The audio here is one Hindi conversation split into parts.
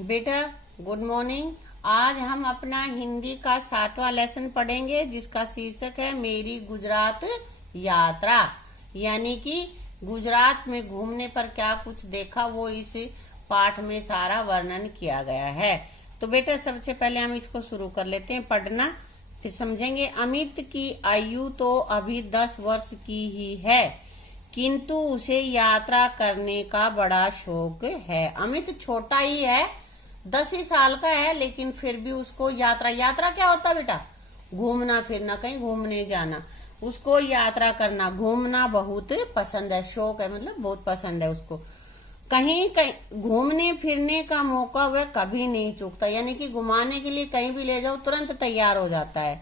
बेटा गुड मॉर्निंग। आज हम अपना हिंदी का 7वां लेसन पढ़ेंगे जिसका शीर्षक है मेरी गुजरात यात्रा। यानी कि गुजरात में घूमने पर क्या कुछ देखा वो इस पाठ में सारा वर्णन किया गया है। तो बेटा सबसे पहले हम इसको शुरू कर लेते हैं पढ़ना, फिर समझेंगे। अमित की आयु तो अभी 10 वर्ष की ही है, किंतु उसे यात्रा करने का बड़ा शौक है। अमित छोटा ही है, 10 ही साल का है, लेकिन फिर भी उसको यात्रा क्या होता है बेटा? घूमना फिरना, कहीं घूमने जाना। उसको यात्रा करना, घूमना बहुत पसंद है। शौक है मतलब बहुत पसंद है उसको। कहीं कहीं घूमने फिरने का मौका वह कभी नहीं चूकता, यानी कि घुमाने के लिए कहीं भी ले जाओ तुरंत तैयार हो जाता है।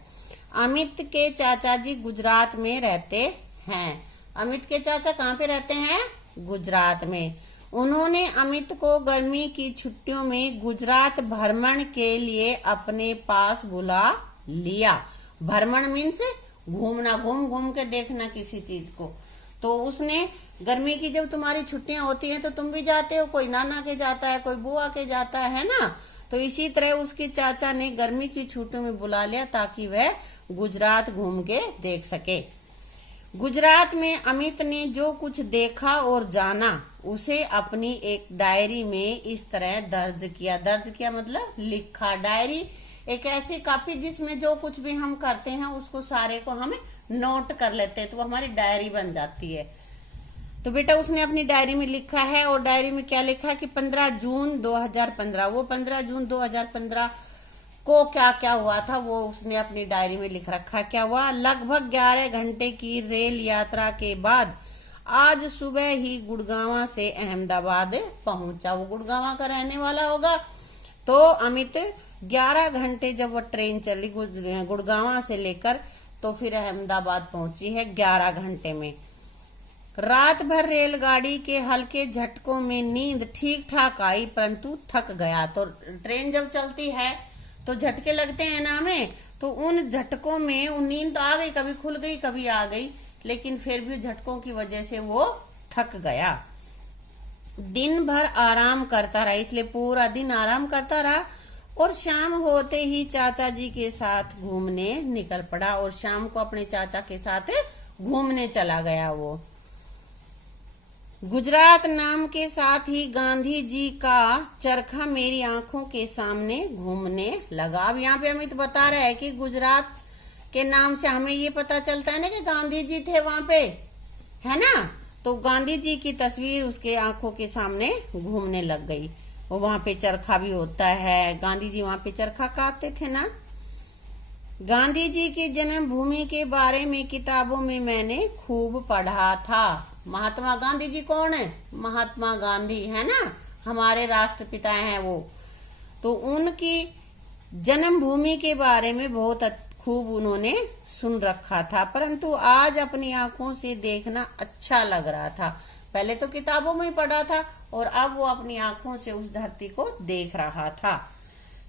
अमित के चाचा जी गुजरात में रहते हैं। अमित के चाचा कहाँ पे रहते हैं? गुजरात में। उन्होंने अमित को गर्मी की छुट्टियों में गुजरात भ्रमण के लिए अपने पास बुला लिया। भ्रमण मीन्स घूमना, घूम घूम के देखना किसी चीज को। तो उसने गर्मी की जब तुम्हारी छुट्टियां होती हैं तो तुम भी जाते हो, कोई नाना के जाता है, कोई बुआ के जाता है ना। तो इसी तरह उसके चाचा ने गर्मी की छुट्टियों में बुला लिया ताकि वह गुजरात घूम के देख सके। गुजरात में अमित ने जो कुछ देखा और जाना उसे अपनी एक डायरी में इस तरह दर्ज किया। दर्ज किया मतलब लिखा। डायरी एक ऐसी कॉपी जिसमें जो कुछ भी हम करते हैं उसको सारे को हम नोट कर लेते हैं, तो वो हमारी डायरी बन जाती है। तो बेटा उसने अपनी डायरी में लिखा है, और डायरी में क्या लिखा है कि 15 जून 2015, वो 15 जून 2015 को क्या क्या हुआ था वो उसने अपनी डायरी में लिख रखा। क्या हुआ? लगभग 11 घंटे की रेल यात्रा के बाद आज सुबह ही गुड़गांव से अहमदाबाद पहुंचा। वो गुड़गांव का रहने वाला होगा। तो अमित 11 घंटे जब वो ट्रेन चली गुड़गांव से लेकर, तो फिर अहमदाबाद पहुंची है 11 घंटे में। रात भर रेलगाड़ी के हल्के झटकों में नींद ठीक ठाक आई, परंतु थक गया। तो ट्रेन जब चलती है तो झटके लगते हैं ना हमें, तो उन झटकों में उन नींद आ गई, कभी खुल गई कभी आ गई, लेकिन फिर भी झटकों की वजह से वो थक गया। दिन भर आराम करता रहा, इसलिए पूरा दिन आराम करता रहा, और शाम होते ही चाचा जी के साथ घूमने निकल पड़ा। और शाम को अपने चाचा के साथ घूमने चला गया वो। गुजरात नाम के साथ ही गांधी जी का चरखा मेरी आंखों के सामने घूमने लगा। अब यहाँ पे अमित बता रहा है कि गुजरात के नाम से हमें ये पता चलता है ना कि गांधी जी थे वहां पे, है ना। तो गांधी जी की तस्वीर उसके आंखों के सामने घूमने लग गई। वो वहां पे चरखा भी होता है, गांधी जी वहां पे चरखा काटते थे ना। गांधी जी की जन्मभूमि के बारे में किताबों में मैंने खूब पढ़ा था। महात्मा गांधी जी कौन है? महात्मा गांधी, है ना, हमारे राष्ट्रपिता हैं वो। तो उनकी जन्मभूमि के बारे में बहुत खूब उन्होंने सुन रखा था, परंतु आज अपनी आंखों से देखना अच्छा लग रहा था। पहले तो किताबों में ही पढ़ा था और अब वो अपनी आंखों से उस धरती को देख रहा था।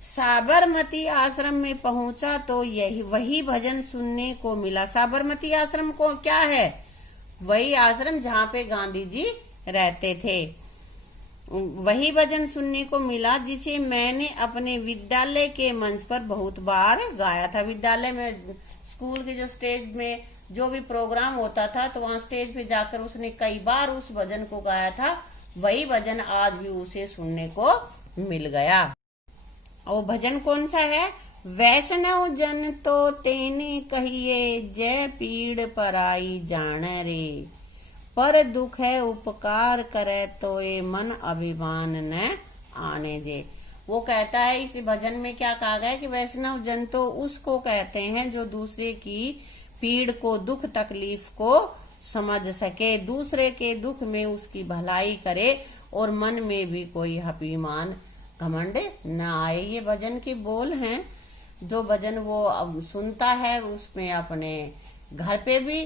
साबरमती आश्रम में पहुंचा तो यही वही भजन सुनने को मिला। साबरमती आश्रम को क्या है? वही आश्रम जहाँ पे गांधी जी रहते थे। वही भजन सुनने को मिला जिसे मैंने अपने विद्यालय के मंच पर बहुत बार गाया था। विद्यालय में, स्कूल के जो स्टेज में जो भी प्रोग्राम होता था तो वहां स्टेज पे जाकर उसने कई बार उस भजन को गाया था। वही भजन आज भी उसे सुनने को मिल गया। और भजन कौन सा है? वैष्णव जन तो तेने कहिए, जय पीड़ पराई जान रे, पर दुख है उपकार करे तो ये मन अभिमान न आने जे। वो कहता है इस भजन में क्या कहा गया कि वैष्णव जन तो उसको कहते हैं जो दूसरे की पीड़ को, दुख तकलीफ को समझ सके, दूसरे के दुख में उसकी भलाई करे और मन में भी कोई अभिमान घमंड न आए। ये भजन के बोल हैं। जो भजन वो अब सुनता है उसमें अपने घर पे भी,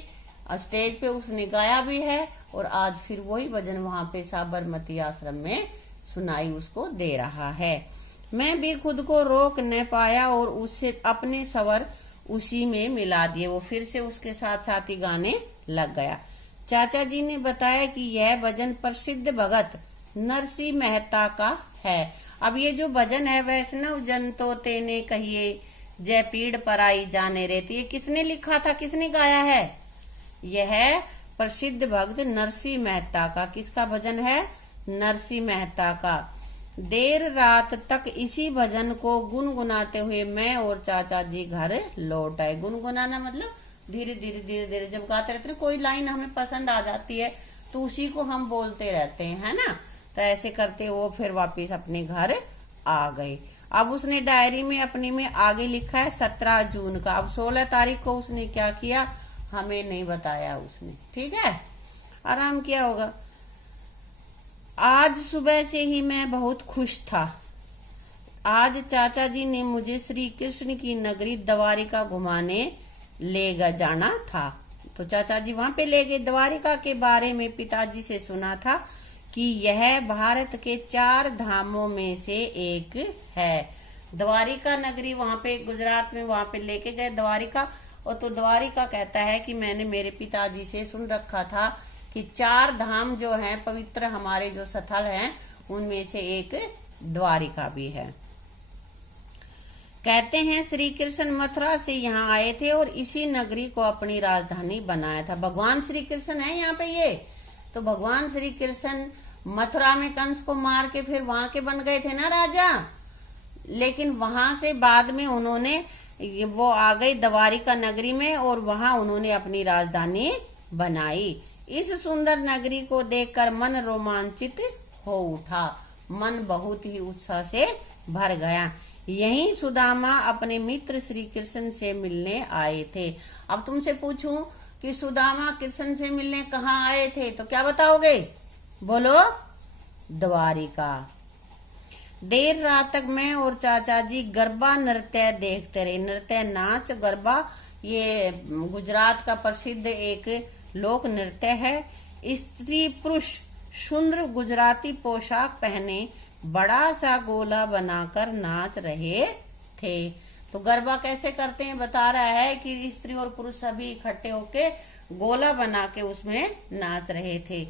स्टेज पे उसने गाया भी है, और आज फिर वही भजन वहां पे साबरमती आश्रम में सुनाई उसको दे रहा है। मैं भी खुद को रोक न पाया और उससे अपने स्वर उसी में मिला दिए। वो फिर से उसके साथ साथ ही गाने लग गया। चाचा जी ने बताया कि यह भजन प्रसिद्ध भगत नरसिंह मेहता का है। अब ये जो भजन है, वैष्णव जन तो तेने कहिए, जय पीड़ पराई जाने रहती, ये किसने लिखा था, किसने गाया है? यह प्रसिद्ध भक्त नरसिंह मेहता का। किसका भजन है? नरसिंह मेहता का। देर रात तक इसी भजन को गुनगुनाते हुए मैं और चाचा जी घर लौट आए। गुनगुनाना मतलब धीरे धीरे धीरे धीरे जब गाते रहते हैं, कोई लाइन हमें पसंद आ जाती है तो उसी को हम बोलते रहते हैं, है ना। तो ऐसे करते वो फिर वापस अपने घर आ गए। अब उसने डायरी में अपनी में आगे लिखा है 17 जून का। अब 16 तारीख को उसने क्या किया हमें नहीं बताया उसने, ठीक है, आराम किया होगा। आज सुबह से ही मैं बहुत खुश था। आज चाचा जी ने मुझे श्री कृष्ण की नगरी द्वारिका घुमाने ले जाना था। तो चाचा जी वहां पे ले गए। द्वारिका के बारे में पिताजी से सुना था कि यह भारत के 4 धामों में से एक है। द्वारिका नगरी वहां पे गुजरात में, वहां पे लेके गए द्वारिका। और तो द्वारिका कहता है कि मैंने मेरे पिताजी से सुन रखा था कि 4 धाम जो हैं पवित्र हमारे जो स्थल हैं उनमें से एक द्वारिका भी है। कहते हैं श्री कृष्ण मथुरा से यहाँ आए थे और इसी नगरी को अपनी राजधानी बनाया था। भगवान श्री कृष्ण है यहाँ पे ये। तो भगवान श्री कृष्ण मथुरा में कंस को मार के फिर वहां के बन गए थे ना राजा, लेकिन वहां से बाद में उन्होंने वो आ गई द्वारिका नगरी में और वहां उन्होंने अपनी राजधानी बनाई। इस सुंदर नगरी को देखकर मन रोमांचित हो उठा, मन बहुत ही उत्साह से भर गया। यहीं सुदामा अपने मित्र श्री कृष्ण से मिलने आए थे। अब तुमसे पूछूं कि सुदामा कृष्ण से मिलने कहाँ आए थे तो क्या बताओगे? बोलो। द्वारिका। देर रात तक मैं और चाचा जी गरबा नृत्य देखते रहे। नृत्य नाच गरबा ये गुजरात का प्रसिद्ध एक लोक नृत्य है। स्त्री पुरुष सुंदर गुजराती पोशाक पहने बड़ा सा गोला बनाकर नाच रहे थे। तो गरबा कैसे करते हैं बता रहा है कि स्त्री और पुरुष सभी इकट्ठे होके गोला बना के उसमें नाच रहे थे।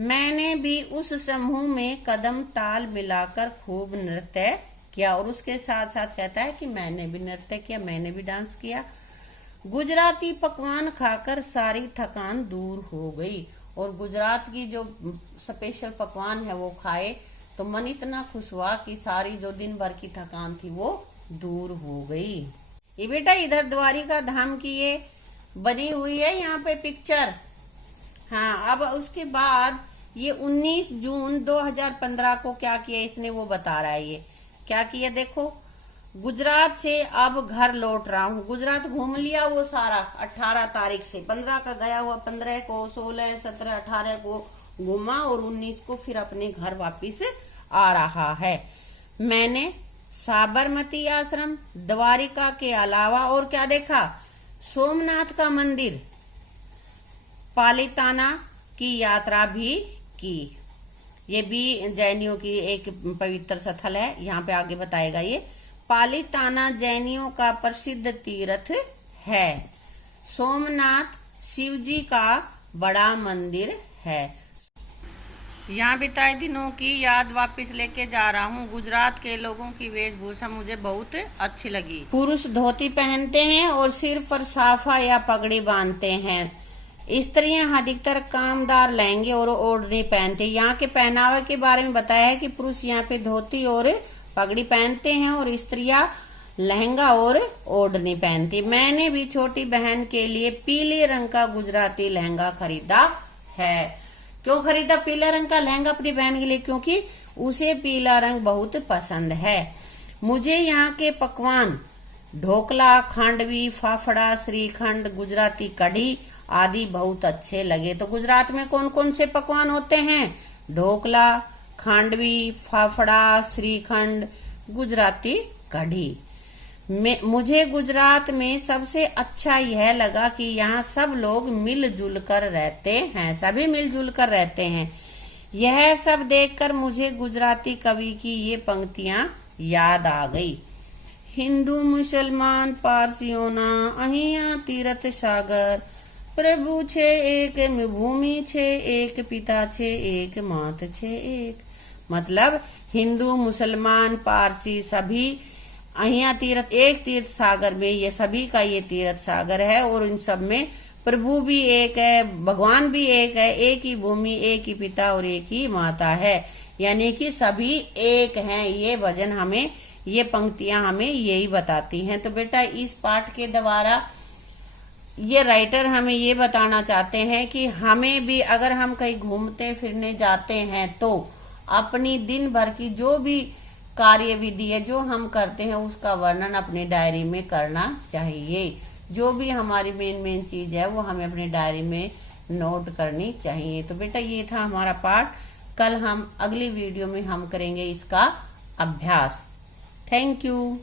मैंने भी उस समूह में कदम ताल मिलाकर खूब नृत्य किया। और उसके साथ साथ कहता है कि मैंने भी नृत्य किया, मैंने भी डांस किया। गुजराती पकवान खाकर सारी थकान दूर हो गई। और गुजरात की जो स्पेशल पकवान है वो खाए तो मन इतना खुश हुआ कि सारी जो दिन भर की थकान थी वो दूर हो गई। ये बेटा इधर द्वारिका धाम की ये बनी हुई है यहाँ पे पिक्चर। हाँ, अब उसके बाद ये 19 जून 2015 को क्या किया इसने वो बता रहा है। ये क्या किया देखो, गुजरात से अब घर लौट रहा हूँ। गुजरात घूम लिया वो सारा 18 तारीख से, 15 का गया हुआ, 15 को, 16, 17, 18 को घूमा और 19 को फिर अपने घर वापिस आ रहा है। मैंने साबरमती आश्रम, द्वारिका के अलावा और क्या देखा, सोमनाथ का मंदिर, पालिताना की यात्रा भी की। ये भी जैनियों की एक पवित्र स्थल है, यहाँ पे आगे बताएगा ये। पालिताना जैनियों का प्रसिद्ध तीर्थ है। सोमनाथ शिव जी का बड़ा मंदिर है। यहाँ बिताए दिनों की याद वापस लेके जा रहा हूँ। गुजरात के लोगों की वेशभूषा मुझे बहुत अच्छी लगी। पुरुष धोती पहनते हैं और सिर पर साफा या पगड़ी बांधते हैं। स्त्रियां अधिकतर कामदार लहंगे और ओढ़नी पहनते हैं। यहाँ के पहनावे के बारे में बताया है कि पुरुष यहाँ पे धोती और पगड़ी पहनते हैं और स्त्रियां लहंगा और ओढ़नी पहनती। मैंने भी छोटी बहन के लिए पीले रंग का गुजराती लहंगा खरीदा है। क्यों खरीदा पीला रंग का लहंगा अपनी बहन के लिए? क्योंकि उसे पीला रंग बहुत पसंद है। मुझे यहाँ के पकवान ढोकला, खांडवी, फाफड़ा, श्रीखंड, गुजराती कढ़ी आदि बहुत अच्छे लगे। तो गुजरात में कौन कौन से पकवान होते हैं? ढोकला, खांडवी, फाफड़ा, श्रीखंड, गुजराती कढ़ी। मुझे गुजरात में सबसे अच्छा यह लगा कि यहाँ सब लोग मिलजुल कर रहते हैं, सभी मिलजुल कर रहते हैं। यह सब देखकर मुझे गुजराती कवि की ये पंक्तियां याद आ गई। हिंदू मुसलमान पारसीओना અહીંયા तीरथ सागर, प्रभु छे एक, भूमि छे एक, पिता छे एक, मात छे एक। मतलब हिंदू, मुसलमान, पारसी सभी अहिया तीर्थ, एक तीर्थ सागर में ये सभी का ये तीर्थ सागर है। और इन सब में प्रभु भी एक है, भगवान भी एक है, एक ही भूमि, एक ही पिता और एक ही माता है, यानी कि सभी एक हैं। ये भजन हमें, ये पंक्तियां हमें यही बताती हैं। तो बेटा इस पाठ के द्वारा ये राइटर हमें ये बताना चाहते हैं कि हमें भी अगर हम कहीं घूमते फिरने जाते हैं तो अपनी दिन भर की जो भी कार्य विधि है जो हम करते हैं उसका वर्णन अपनी डायरी में करना चाहिए। जो भी हमारी मेन चीज है वो हमें अपनी डायरी में नोट करनी चाहिए। तो बेटा ये था हमारा पाठ। कल हम अगली वीडियो में हम करेंगे इसका अभ्यास। Thank you.